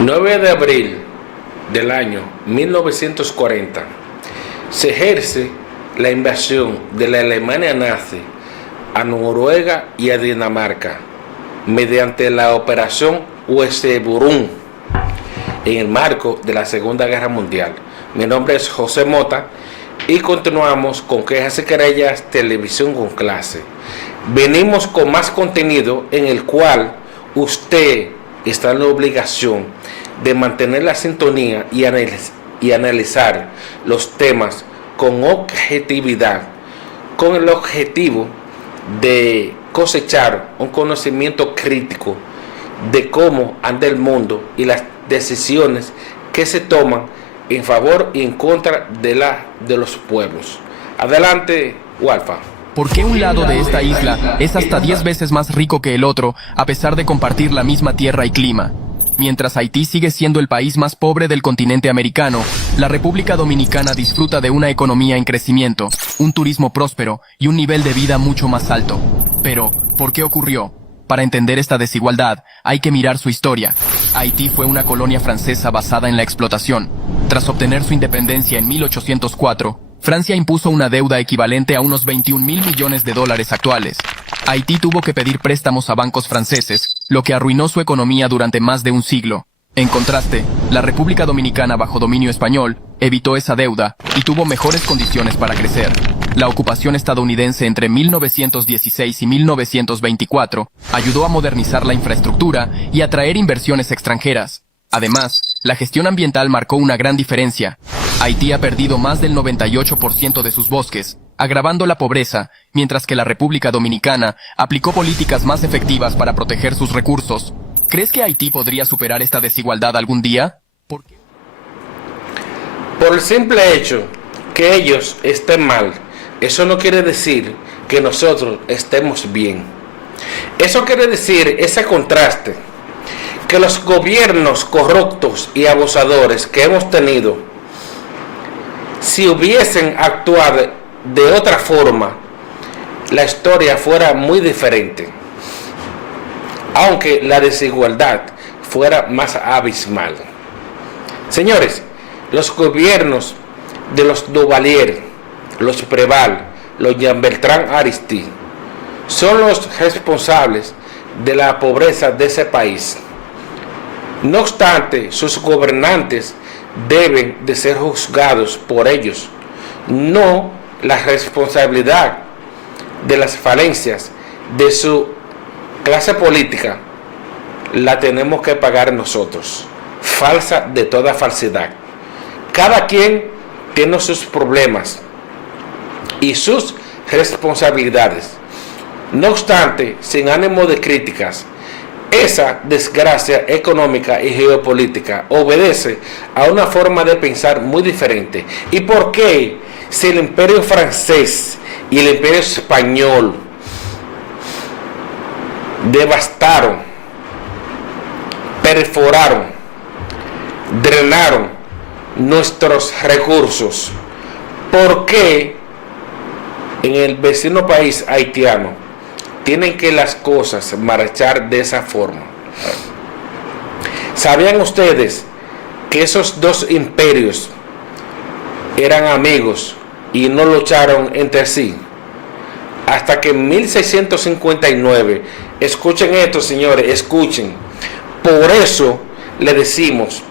9 de abril del año 1940 se ejerce la invasión de la Alemania nazi a Noruega y a Dinamarca mediante la Operación Weserübung en el marco de la Segunda Guerra Mundial. Mi nombre es José Mota y continuamos con Quejas y Querellas Televisión con Clase. Venimos con más contenido en el cual usted está en la obligación de mantener la sintonía y analizar los temas con objetividad, con el objetivo de cosechar un conocimiento crítico de cómo anda el mundo y las decisiones que se toman en favor y en contra de los pueblos. Adelante, Walfa. ¿Por qué un lado de esta isla es hasta 10 veces más rico que el otro, a pesar de compartir la misma tierra y clima? Mientras Haití sigue siendo el país más pobre del continente americano, la República Dominicana disfruta de una economía en crecimiento, un turismo próspero y un nivel de vida mucho más alto. Pero, ¿por qué ocurrió? Para entender esta desigualdad, hay que mirar su historia. Haití fue una colonia francesa basada en la explotación. Tras obtener su independencia en 1804, Francia impuso una deuda equivalente a unos 21.000 millones de dólares actuales. Haití tuvo que pedir préstamos a bancos franceses, lo que arruinó su economía durante más de un siglo. En contraste, la República Dominicana bajo dominio español evitó esa deuda y tuvo mejores condiciones para crecer. La ocupación estadounidense entre 1916 y 1924 ayudó a modernizar la infraestructura y atraer inversiones extranjeras. Además, la gestión ambiental marcó una gran diferencia. Haití ha perdido más del 98% de sus bosques, agravando la pobreza, mientras que la República Dominicana aplicó políticas más efectivas para proteger sus recursos. ¿Crees que Haití podría superar esta desigualdad algún día? Por el simple hecho que ellos estén mal, eso no quiere decir que nosotros estemos bien. Eso quiere decir ese contraste, que los gobiernos corruptos y abusadores que hemos tenido, si hubiesen actuado de otra forma, la historia fuera muy diferente, aunque la desigualdad fuera más abismal. Señores, los gobiernos de los Duvalier, los Preval, los Jean Bertrand Aristide son los responsables de la pobreza de ese país. No obstante, sus gobernantes deben de ser juzgados por ellos. No la responsabilidad de las falencias de su clase política la tenemos que pagar nosotros. Falsa de toda falsedad. Cada quien tiene sus problemas y sus responsabilidades. No obstante, sin ánimo de críticas, esa desgracia económica y geopolítica obedece a una forma de pensar muy diferente. ¿Y por qué? Si el imperio francés y el imperio español devastaron, perforaron, drenaron nuestros recursos, ¿por qué en el vecino país haitiano tienen que las cosas marchar de esa forma? ¿Sabían ustedes que esos dos imperios eran amigos y no lucharon entre sí? Hasta que en 1659, escuchen esto, señores, escuchen. Por eso le decimos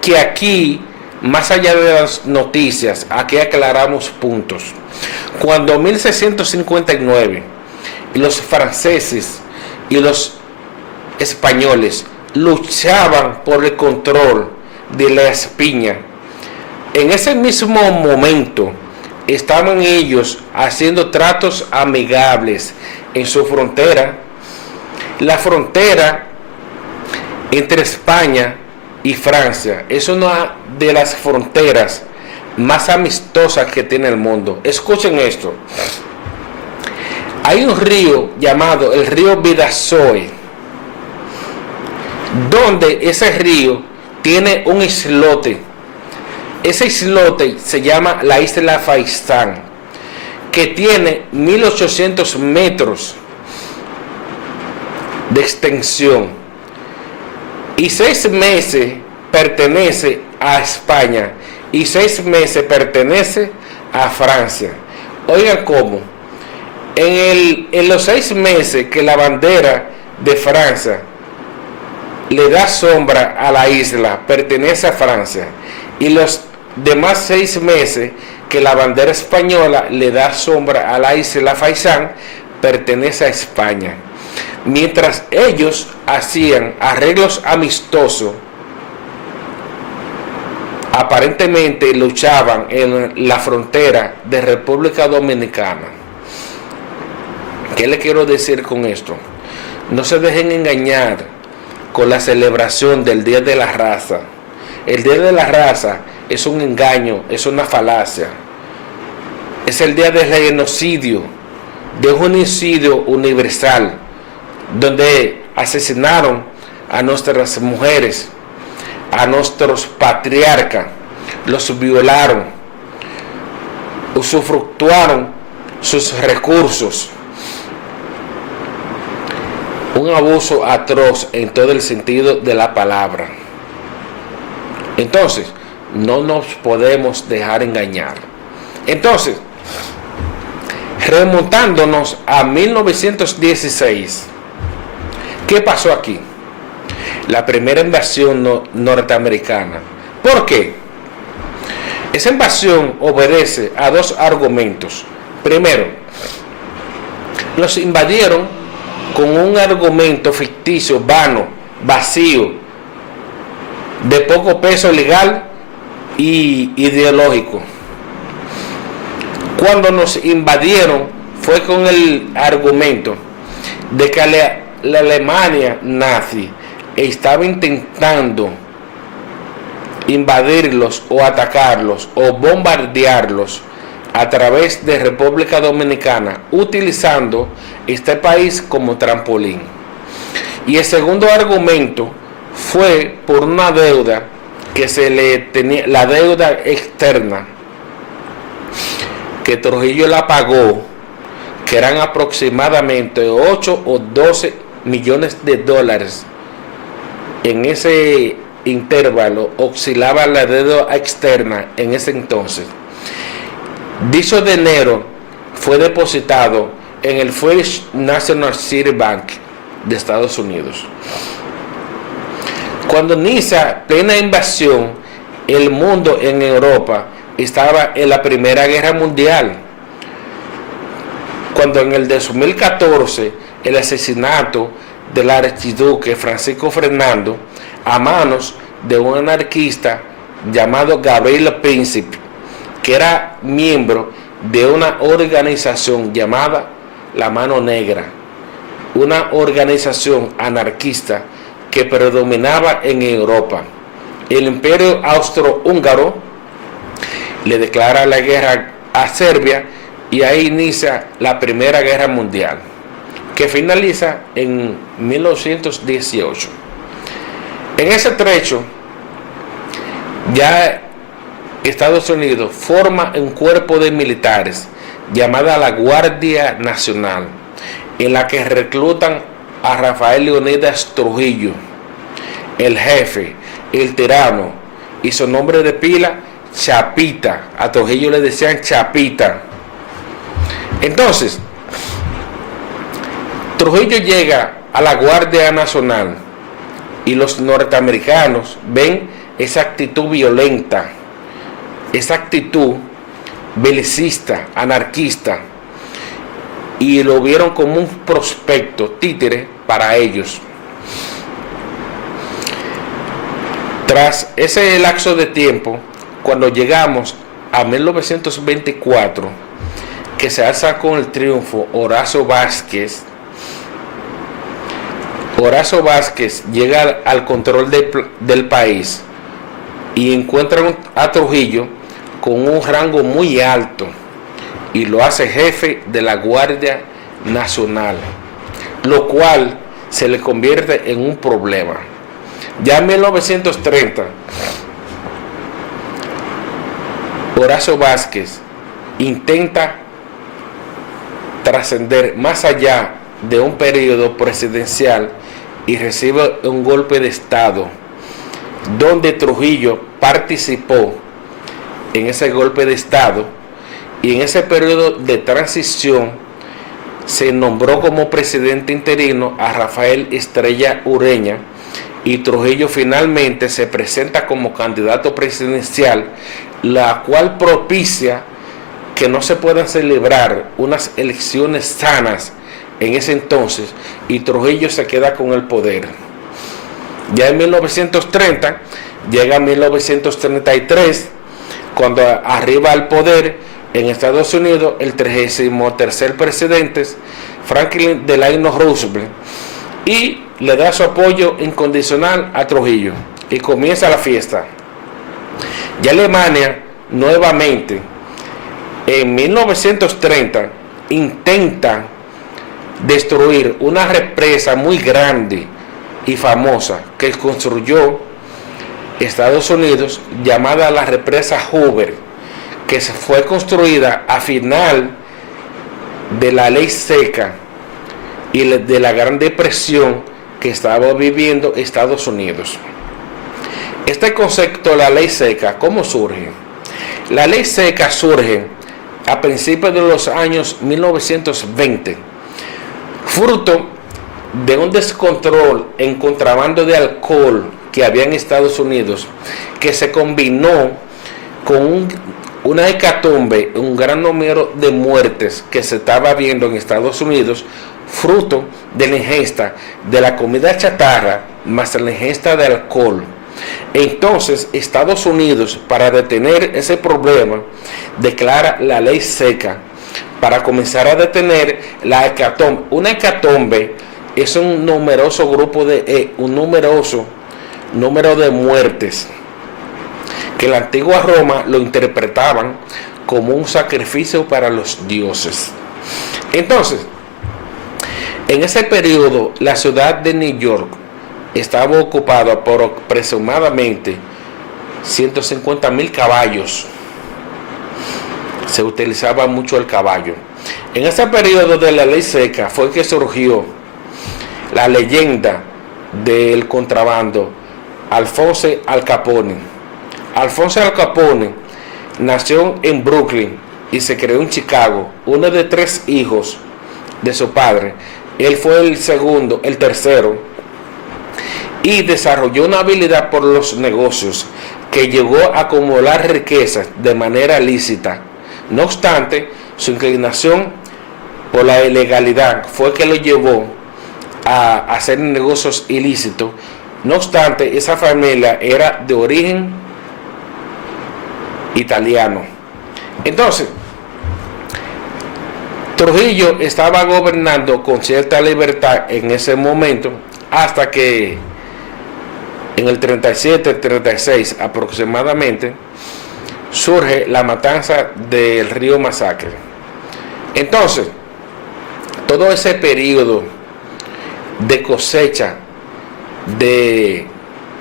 que aquí, más allá de las noticias, aquí aclaramos puntos. Cuando en 1659 los franceses y los españoles luchaban por el control de la España, en ese mismo momento estaban ellos haciendo tratos amigables en su frontera. La frontera entre España y Francia es una de las fronteras más amistosas que tiene el mundo. Escuchen esto. Hay un río llamado el río Bidasoe, donde ese río tiene un islote. Ese islote se llama la isla Faistán, que tiene 1800 metros de extensión y 6 meses pertenece a España y 6 meses pertenece a Francia. Oigan cómo, en los 6 meses que la bandera de Francia le da sombra a la isla, pertenece a Francia, y los demás 6 meses que la bandera española le da sombra a la isla Faisán, pertenece a España. Mientras ellos hacían arreglos amistosos, aparentemente luchaban en la frontera de República Dominicana. ¿Qué le quiero decir con esto? No se dejen engañar con la celebración del Día de la Raza. El Día de la Raza es un engaño, es una falacia. Es el día del genocidio, de un genocidio universal, donde asesinaron a nuestras mujeres, a nuestros patriarcas, los violaron, usufructuaron sus recursos. Un abuso atroz en todo el sentido de la palabra. Entonces, no nos podemos dejar engañar. Entonces, remontándonos a 1916, ¿qué pasó aquí? La primera invasión norteamericana. ¿Por qué? Esa invasión obedece a 2 argumentos. Primero, los invadieron con un argumento ficticio, vano, vacío, de poco peso legal y ideológico. Cuando nos invadieron fue con el argumento de que la Alemania nazi estaba intentando invadirlos o atacarlos o bombardearlos a través de República Dominicana, utilizando este país como trampolín. Y el segundo argumento fue por una deuda que se le tenía, la deuda externa, que Trujillo la pagó, que eran aproximadamente 8 o 12 millones de dólares. En ese intervalo oscilaba la deuda externa en ese entonces. Dicho dinero fue depositado en el First National City Bank de Estados Unidos. Cuando inicia plena invasión, el mundo en Europa estaba en la Primera Guerra Mundial. Cuando en el 2014 el asesinato del archiduque Francisco Fernando a manos de un anarquista llamado Gabriel Príncipe, que era miembro de una organización llamada La Mano Negra, una organización anarquista que predominaba en Europa. El Imperio Austrohúngaro le declara la guerra a Serbia y ahí inicia la Primera Guerra Mundial, que finaliza en 1918. En ese trecho, ya Estados Unidos forma un cuerpo de militares llamada la Guardia Nacional, en la que reclutan a Rafael Leónidas Trujillo, el jefe, el tirano, y su nombre de pila, Chapita. A Trujillo le decían Chapita. Entonces, Trujillo llega a la Guardia Nacional y los norteamericanos ven esa actitud violenta, esa actitud belicista, anarquista, y lo vieron como un prospecto títere para ellos. Tras ese lapso de tiempo, cuando llegamos a 1924, que se alza con el triunfo Horacio Vázquez llega al control del país y encuentra a Trujillo con un rango muy alto y lo hace jefe de la Guardia Nacional, lo cual se le convierte en un problema. Ya en 1930, Horacio Vázquez intenta trascender más allá de un periodo presidencial y recibe un golpe de Estado donde Trujillo participó en ese golpe de Estado, y en ese periodo de transición se nombró como presidente interino a Rafael Estrella Ureña, y Trujillo finalmente se presenta como candidato presidencial, la cual propicia que no se puedan celebrar unas elecciones sanas en ese entonces, y Trujillo se queda con el poder. Ya en 1930 llega 1933, cuando arriba al poder en Estados Unidos el 33º presidente Franklin Delano Roosevelt, y le da su apoyo incondicional a Trujillo, y comienza la fiesta. Ya Alemania nuevamente en 1930 intenta destruir una represa muy grande y famosa que construyó Estados Unidos, llamada la represa Hoover, que fue construida a final de la ley seca y de la Gran Depresión que estaba viviendo Estados Unidos. Este concepto de la ley seca, ¿cómo surge? La ley seca surge a principios de los años 1920, fruto de un descontrol en contrabando de alcohol que había en Estados Unidos, que se combinó con una hecatombe, un gran número de muertes que se estaba viendo en Estados Unidos, fruto de la ingesta de la comida chatarra más la ingesta de alcohol. Entonces Estados Unidos, para detener ese problema, declara la ley seca para comenzar a detener la hecatombe. Una hecatombe es un numeroso grupo un numeroso número de muertes que la antigua Roma lo interpretaban como un sacrificio para los dioses. Entonces, en ese periodo, la ciudad de New York estaba ocupada por aproximadamente 150,000 caballos. Se utilizaba mucho el caballo. En ese periodo de la ley seca fue que surgió la leyenda del contrabando Alphonse Al Capone. Alphonse Al Capone nació en Brooklyn y se crió en Chicago, uno de 3 hijos de su padre. Él fue el tercero, y desarrolló una habilidad por los negocios que llegó a acumular riquezas de manera lícita. No obstante, su inclinación por la ilegalidad fue que lo llevó a hacer negocios ilícitos. No obstante, esa familia era de origen italiano. Entonces, Trujillo estaba gobernando con cierta libertad en ese momento, hasta que en el 37-36 aproximadamente surge la matanza del río Masacre. Entonces, todo ese periodo de cosecha de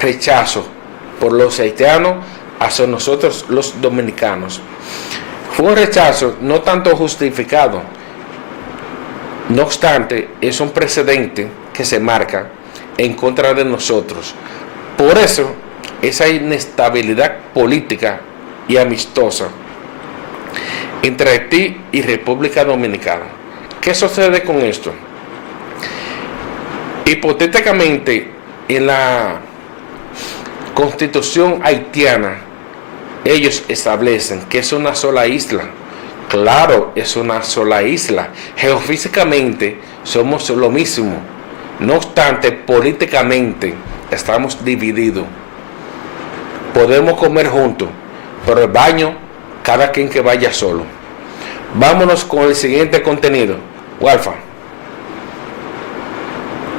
rechazo por los haitianos hacia nosotros los dominicanos fue un rechazo no tanto justificado. No obstante, es un precedente que se marca en contra de nosotros. Por eso, esa inestabilidad política y amistosa entre Haití y República Dominicana. ¿Qué sucede con esto? Hipotéticamente, en la Constitución haitiana, ellos establecen que es una sola isla. Claro, es una sola isla. Geofísicamente somos lo mismo. No obstante, políticamente estamos divididos. Podemos comer juntos, pero el baño, cada quien que vaya solo. Vámonos con el siguiente contenido. Walfa.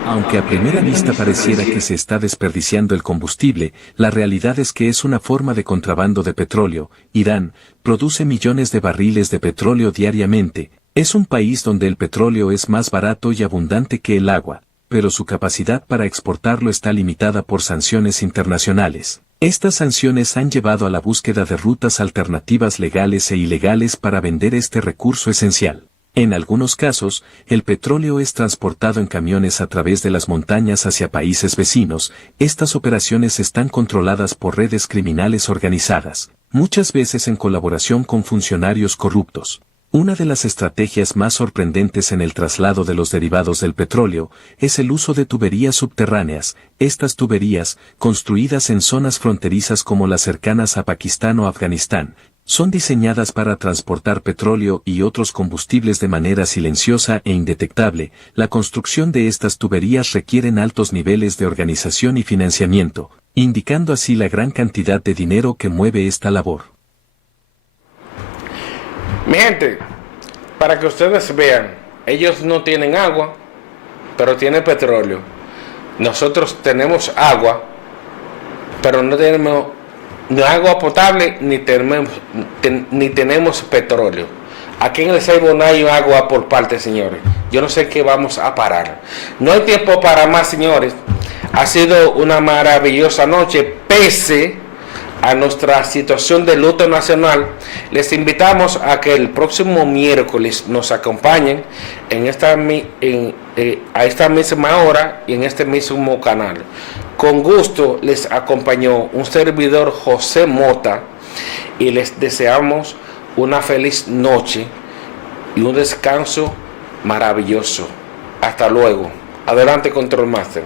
Aunque a primera vista pareciera que se está desperdiciando el combustible, la realidad es que es una forma de contrabando de petróleo. Irán produce millones de barriles de petróleo diariamente. Es un país donde el petróleo es más barato y abundante que el agua, pero su capacidad para exportarlo está limitada por sanciones internacionales. Estas sanciones han llevado a la búsqueda de rutas alternativas legales e ilegales para vender este recurso esencial. En algunos casos, el petróleo es transportado en camiones a través de las montañas hacia países vecinos. Estas operaciones están controladas por redes criminales organizadas, muchas veces en colaboración con funcionarios corruptos. Una de las estrategias más sorprendentes en el traslado de los derivados del petróleo es el uso de tuberías subterráneas. Estas tuberías, construidas en zonas fronterizas como las cercanas a Pakistán o Afganistán, son diseñadas para transportar petróleo y otros combustibles de manera silenciosa e indetectable. La construcción de estas tuberías requieren altos niveles de organización y financiamiento, indicando así la gran cantidad de dinero que mueve esta labor. Mi gente, para que ustedes vean, ellos no tienen agua, pero tienen petróleo. Nosotros tenemos agua, pero no tenemos ni agua potable ni tenemos petróleo. Aquí en el Ceibo no hay agua por parte, señores. Yo no sé qué vamos a parar. No hay tiempo para más, señores. Ha sido una maravillosa noche, pese a nuestra situación de luto nacional. Les invitamos a que el próximo miércoles nos acompañen a esta misma hora y en este mismo canal. Con gusto les acompañó un servidor, José Mota, y les deseamos una feliz noche y un descanso maravilloso. Hasta luego. Adelante, Control Master.